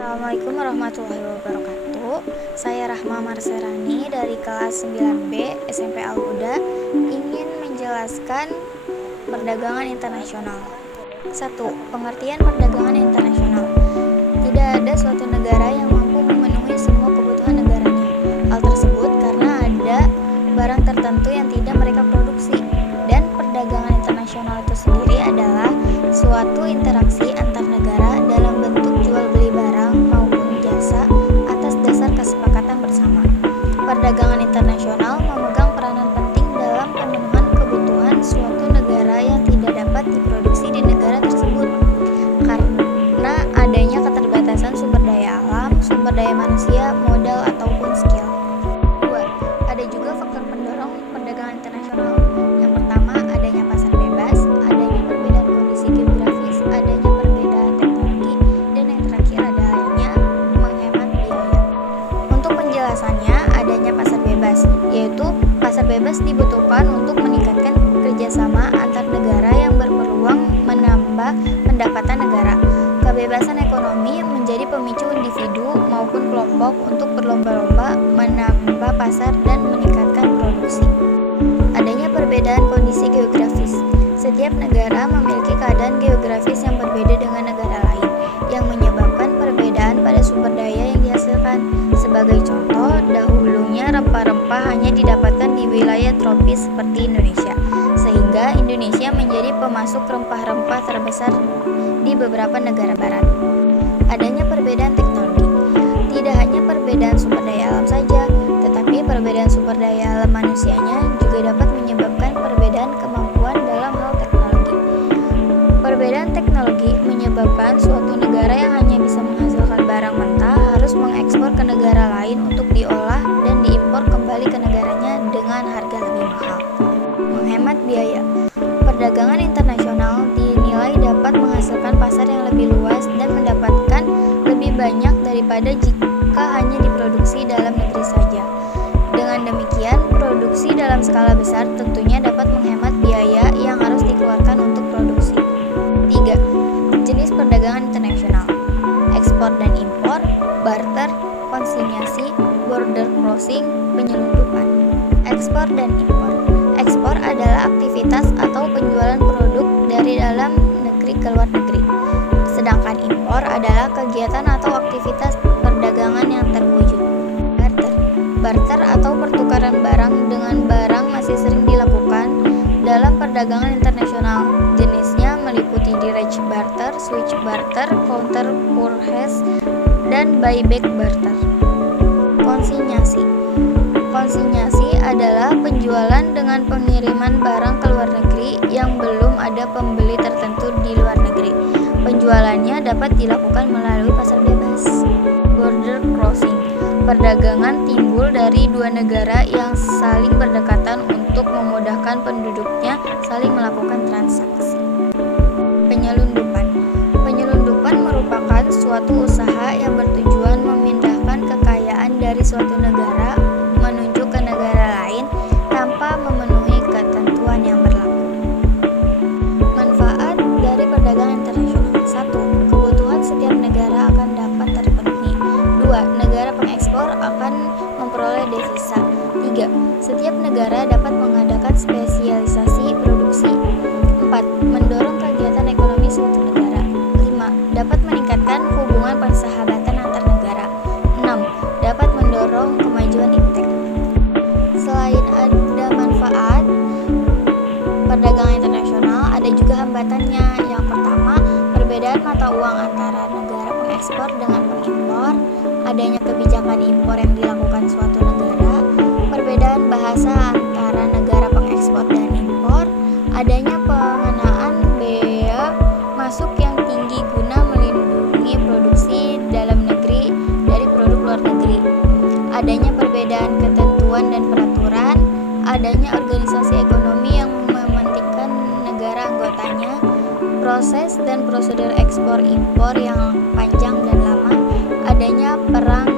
Assalamualaikum warahmatullahi wabarakatuh. Saya Rahma Marserani dari kelas 9B SMP Al-Huda ingin menjelaskan perdagangan internasional. 1. Pengertian perdagangan internasional. Tidak ada suatu negara yang mampu memenuhi semua kebutuhan negaranya. Hal tersebut karena ada barang tertentu yang tidak mereka produksi. Dan perdagangan internasional itu sendiri adalah suatu interaksi antar negara dalam bentuk jual beli barang maupun jasa atas dasar kesepakatan bersama. Perdagangan internasional memegang peranan penting dalam pemenuhan kebutuhan suatu negara yang tidak dapat diproduksi di negara tersebut karena adanya keterbatasan sumber daya alam, sumber daya manusia, modal ataupun skill. 2. Ada juga faktor pendorong perdagangan internasional. Yang pertama, adanya pasar bebas, adanya perbedaan kondisi geografis, adanya perbedaan teknologi, dan yang terakhir adanya menghemat biaya. Untuk penjelasannya, adanya pasar bebas, yaitu pasar bebas dibutuhkan untuk meningkatkan kerjasama antar negara yang berpeluang menambah pendapatan negara. Kebebasan ekonomi menjadi pemicu individu maupun kelompok untuk berlomba-lomba menambah pasar dan meningkatkan produksi. Adanya perbedaan kondisi geografis. Setiap negara memiliki keadaan geografis yang berbeda dengan negara lain, yang menyebabkan perbedaan pada sumber daya yang dihasilkan. Sebagai contoh, dahulunya rempah-rempah hanya didapatkan di wilayah tropis seperti Indonesia, sehingga Indonesia menjadi pemasok rempah-rempah terbesar di beberapa negara barat. Adanya perbedaan teknologi. Tidak hanya perbedaan sumber daya alam saja, tetapi perbedaan sumber daya alam manusianya juga dapat menyebabkan perbedaan kemampuan dalam hal teknologi. Perbedaan teknologi menyebabkan suatu negara yang hanya bisa menghasilkan barang mentah harus mengekspor ke negara lain untuk diolah dan diimpor kembali ke negaranya dengan harga lebih mahal. Menghemat biaya. Perdagangan internasional dinilai dapat menghasilkan pasar yang lebih luas dan mendapatkan lebih banyak daripada jika hanya diproduksi dalam negeri saja. Dengan demikian, produksi dalam skala besar tentunya dapat menghemat biaya yang harus dikeluarkan untuk produksi. 3. Jenis perdagangan internasional. Ekspor dan impor, barter, konsinyasi, border crossing, penyelundupan. Ekspor dan impor. Ekspor adalah aktivitas atau penjualan produk dari dalam negeri ke luar negeri. Sedangkan impor adalah kegiatan atau aktivitas perdagangan yang terwujud. Barter. Barter atau pertukaran barang dengan barang masih sering dilakukan dalam perdagangan internasional. Jenisnya meliputi direct barter, switch barter, counter purchase, dan buyback barter. Konsinyasi. Konsinyasi adalah penjualan dengan pengiriman barang ke luar negeri yang belum ada pembeli tertentu di luar negeri. Penjualannya dapat dilakukan melalui pasar bebas. Border crossing. Perdagangan timbul dari dua negara yang saling berdekatan untuk memudahkan penduduknya saling melakukan transaksi. Penyelundupan. Penyelundupan merupakan suatu usaha yang bertujuan memindahkan kekayaan dari suatu negara menuju ke negara lain tanpa memenuhi ketentuan yang berlaku. Manfaat dari perdagangan internasional. 1. Kebutuhan setiap negara akan dapat terpenuhi. 2. Negara pengekspor akan memperoleh devisa. 3. Setiap negara dapat mengadakan spesialisasi produksi. 4. Mendorong kegiatan ekonomi suatu negara. 5. Dapat meningkatkan hubungan persahabatan antar negara. 6. Dapat mendorong kemajuan iptek. Selain ada manfaat perdagangan internasional, ada juga hambatannya. Yang pertama, perbedaan mata uang antara negara pengekspor dengan pengimpor, adanya kebijakan impor yang dilakukan suatu negara, perbedaan bahasa antara negara pengekspor dan impor, adanya pengenaan bea masuk yang tinggi guna melindungi produksi dalam negeri dari produk luar negeri, adanya perbedaan ketentuan dan peraturan, adanya organisasi ekonomi yang mementingkan negara anggotanya, proses dan prosedur ekspor impor yang panjang dan lama, adanya perang